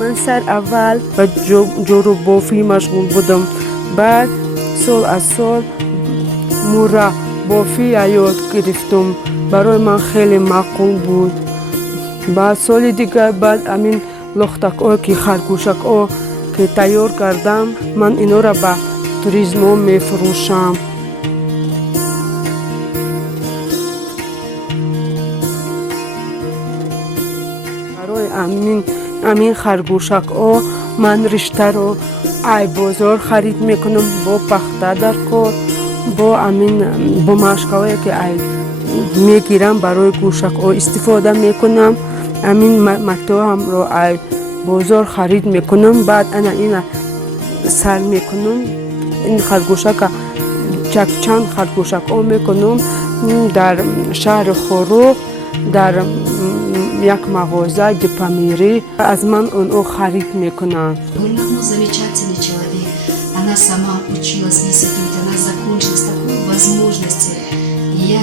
من سر اول به جورو بافی مشغول بودم. بعد سال از سال مورا بافی یاد گرفتم. برای من خیلی معقول بود. بعد سال دیگر بعد امین لختک ها که خرگوشک ها که تیار کردم من اینا را به توریسم می فروشم. برای امین خرگوشک ها من رشته رو ای بازار خرید میکنم با پخته در کار با مشکایی که ای میگیرم برای گوشک ها استفاده میکنم. امین متاع هم رو ای بازار خرید میکنم. بعد انا این سر میکنم. این خرگوشک چند خرگوشک ها میکنم در شهر خروق در یک مغازه دپامیری از من اونو خرید میکنن. Гульнахму замечательный человек. Она сама училась в институте, она закончила с такой возможностью. И я